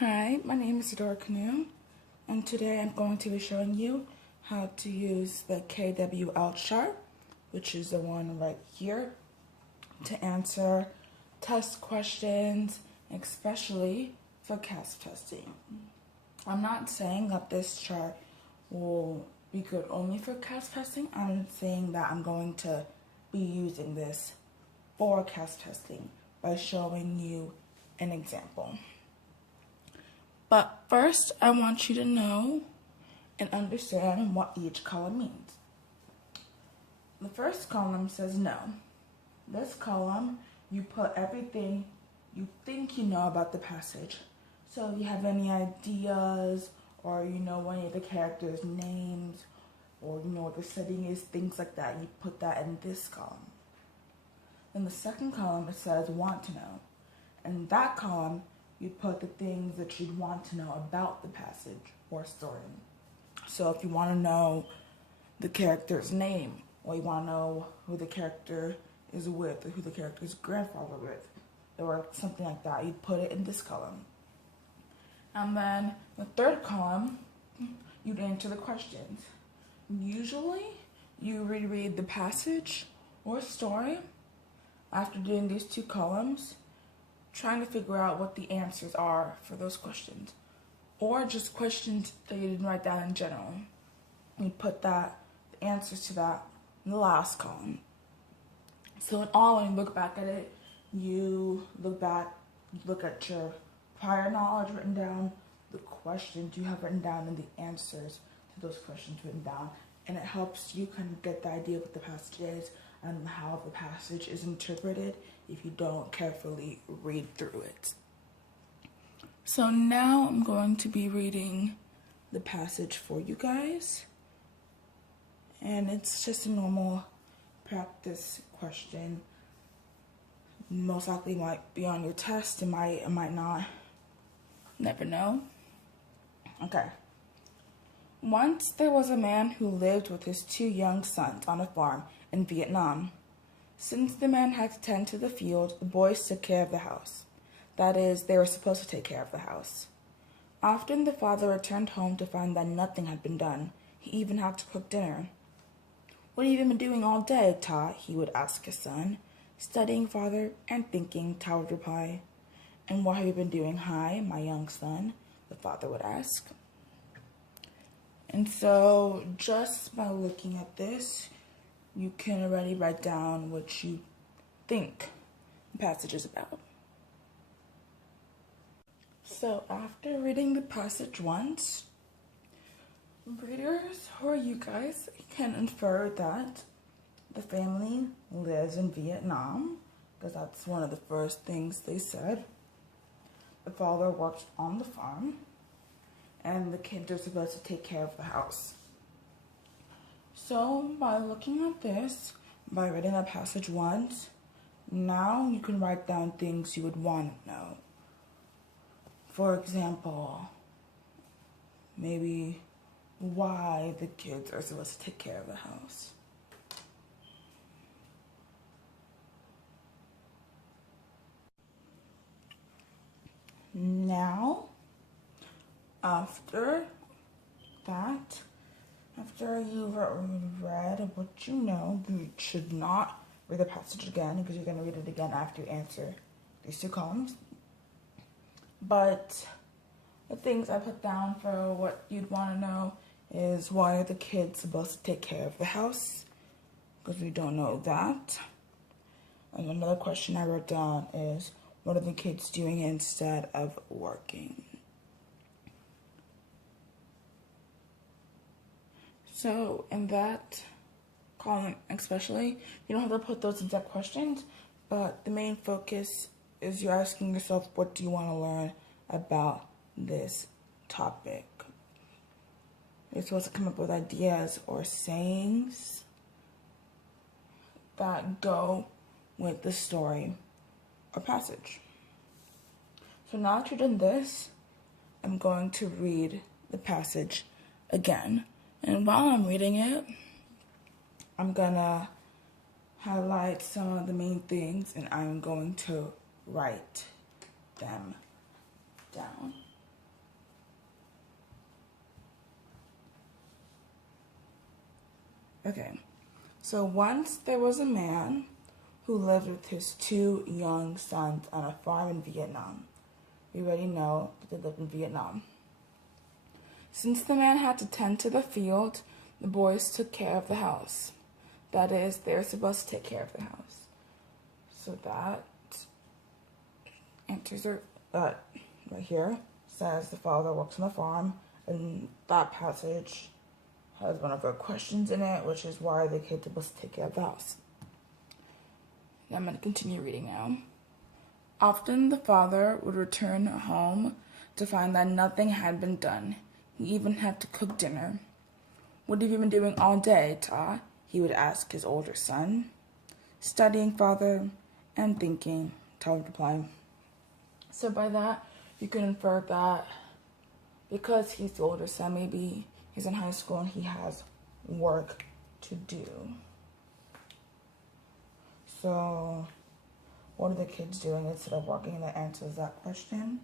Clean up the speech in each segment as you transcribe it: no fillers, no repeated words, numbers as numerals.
Hi, my name is Canoe, and today I'm going to be showing you how to use the Kwl Chart, which is the one right here, to answer test questions, especially for CAASPP testing. I'm not saying that this chart will be good only for CAASPP testing. I'm saying that I'm going to be using this for CAASPP testing by showing you an example. But first, I want you to know and understand what each column means. The first column says no. This column, you put everything you think you know about the passage. So if you have any ideas, or you know any of the characters' names, or you know what the setting is, things like that, you put that in this column. In the second column, it says want to know. In that column, you put the things that you'd want to know about the passage or story. So if you want to know the character's name, or you want to know who the character is with, or who the character's grandfather with, or something like that, you'd put it in this column. And then the third column, you'd answer the questions. Usually, you reread the passage or story after doing these two columns, trying to figure out what the answers are for those questions, or just questions that you didn't write down in general. You put the answers to that in the last column. So in all, when you look back at it, you look at your prior knowledge written down, the questions you have written down, and the answers to those questions written down. And it helps you kind of get the idea of what the passage is and how the passage is interpreted if you don't carefully read through it. So now I'm going to be reading the passage for you guys. And it's just a normal practice question. Most likely might be on your test, it might not. Never know. Okay. Once there was a man who lived with his 2 young sons on a farm in Vietnam. Since the man had to tend to the field, the boys took care of the house. That is, they were supposed to take care of the house. Often the father returned home to find that nothing had been done. He even had to cook dinner. "What have you been doing all day, Ta?" he would ask his son. "Studying, father, and thinking," Ta would reply. "And what have you been doing, Hai, my young son?" the father would ask. And so just by looking at this, you can already write down what you think the passage is about. So after reading the passage once, readers or you guys can infer that the family lives in Vietnam, because that's one of the first things they said. The father works on the farm, and the kids are supposed to take care of the house. So by looking at this, by reading the passage once, now you can write down things you would want to know. For example, maybe why the kids are supposed to take care of the house. Now, after you've read what you know, you should not read the passage again, because you're going to read it again after you answer these 2 columns. But the things I put down for what you'd want to know is, why are the kids supposed to take care of the house? Because we don't know that. And another question I wrote down is, what are the kids doing instead of working? So in that column especially, you don't have to put those exact questions, but the main focus is you're asking yourself, what do you want to learn about this topic? You're supposed to come up with ideas or sayings that go with the story or passage. So now that you've done this, I'm going to read the passage again. And while I'm reading it, I'm gonna highlight some of the main things, and I'm going to write them down. Okay, so once there was a man who lived with his 2 young sons on a farm in Vietnam. We already know that they lived in Vietnam. Since the man had to tend to the field, the boys took care of the house. That is, they're supposed to take care of the house. So that answers right here says the father works on the farm, and that passage has one of our questions in it, which is why the kids are supposed to take care of the house. Now I'm going to continue reading now. Often the father would return home to find that nothing had been done. He even had to cook dinner. "What have you been doing all day, Ta?" he would ask his older son. "Studying, father, and thinking," Ta would reply. So by that, you can infer that because he's the older son, maybe he's in high school and he has work to do. So what are the kids doing instead of working? That answers that question.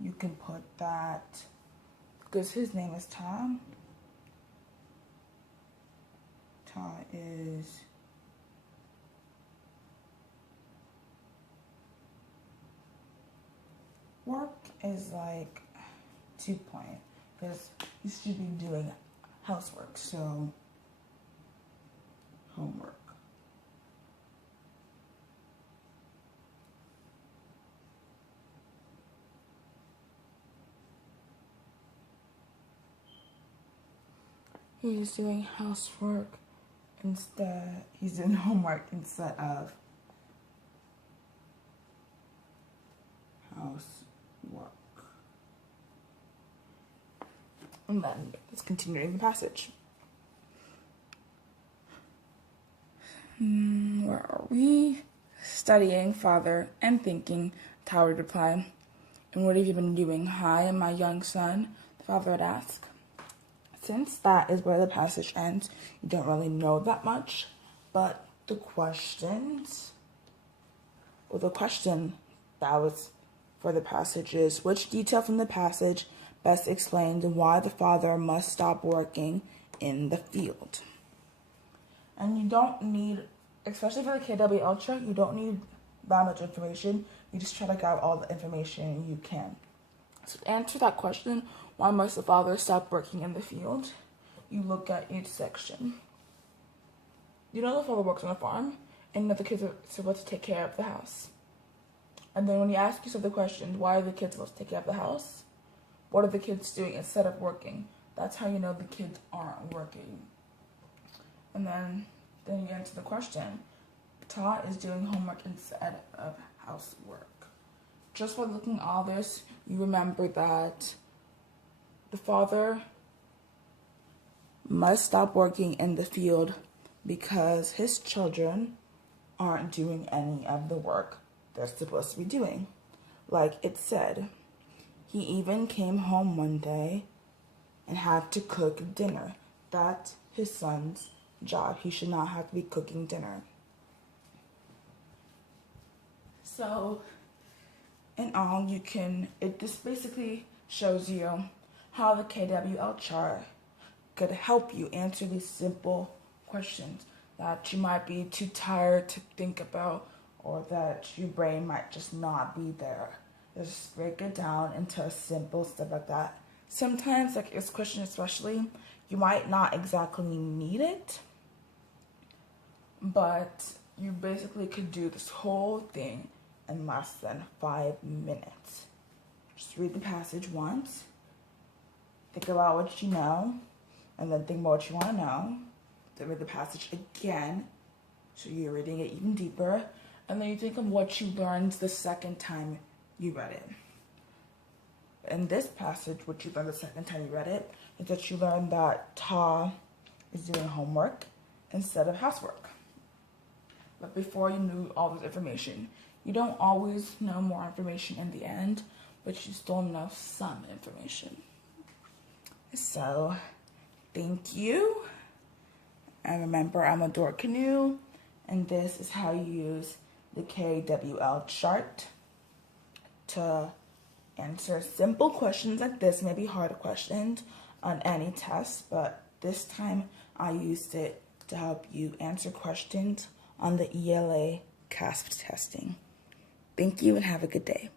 You can put that, because his name is Tom. Tom is work is like 2 point, because you should be doing housework, so homework. He's doing housework instead, he's doing homework instead of housework. And then let's continue reading the passage. Where are we? "Studying, father, and thinking," Ta would reply. "And what have you been doing, hi, my young son?" the father would ask. Since that is where the passage ends, you don't really know that much, but the question that was for the passage is, which detail from the passage best explains why the father must stop working in the field? And you don't need, especially for the Kwl Chart, you don't need that much information. You just try to grab all the information you can. So to answer that question, why must the father stop working in the field? You look at each section. You know the father works on a farm, and that the kids are supposed to take care of the house. And then when you ask yourself the question, why are the kids supposed to take care of the house? What are the kids doing instead of working? That's how you know the kids aren't working. And then you answer the question. Ta is doing homework instead of housework. Just by looking at all this, you remember that the father must stop working in the field because his children aren't doing any of the work they're supposed to be doing. Like it said, he even came home one day and had to cook dinner. That's his son's job. He should not have to be cooking dinner. So, in all, this basically shows you how the Kwl Chart could help you answer these simple questions that you might be too tired to think about, or that your brain might just not be there. Just break it down into simple stuff like that. Sometimes, like this question especially, you might not exactly need it, but you basically could do this whole thing in less than 5 minutes. Just read the passage once, think about what you know, and then think about what you want to know. Then read the passage again, so you're reading it even deeper, and then you think of what you learned the second time you read it. In this passage, what you learned the second time you read it, is that you learned that Ta is doing homework instead of housework. But before you knew all this information, you don't always know more information in the end, but you still know some information. So, thank you. And remember, I'm a Door Canoe, and this is how you use the Kwl Chart to answer simple questions like this, maybe hard questions on any test, but this time I used it to help you answer questions on the ELA CAASPP testing. Thank you and have a good day.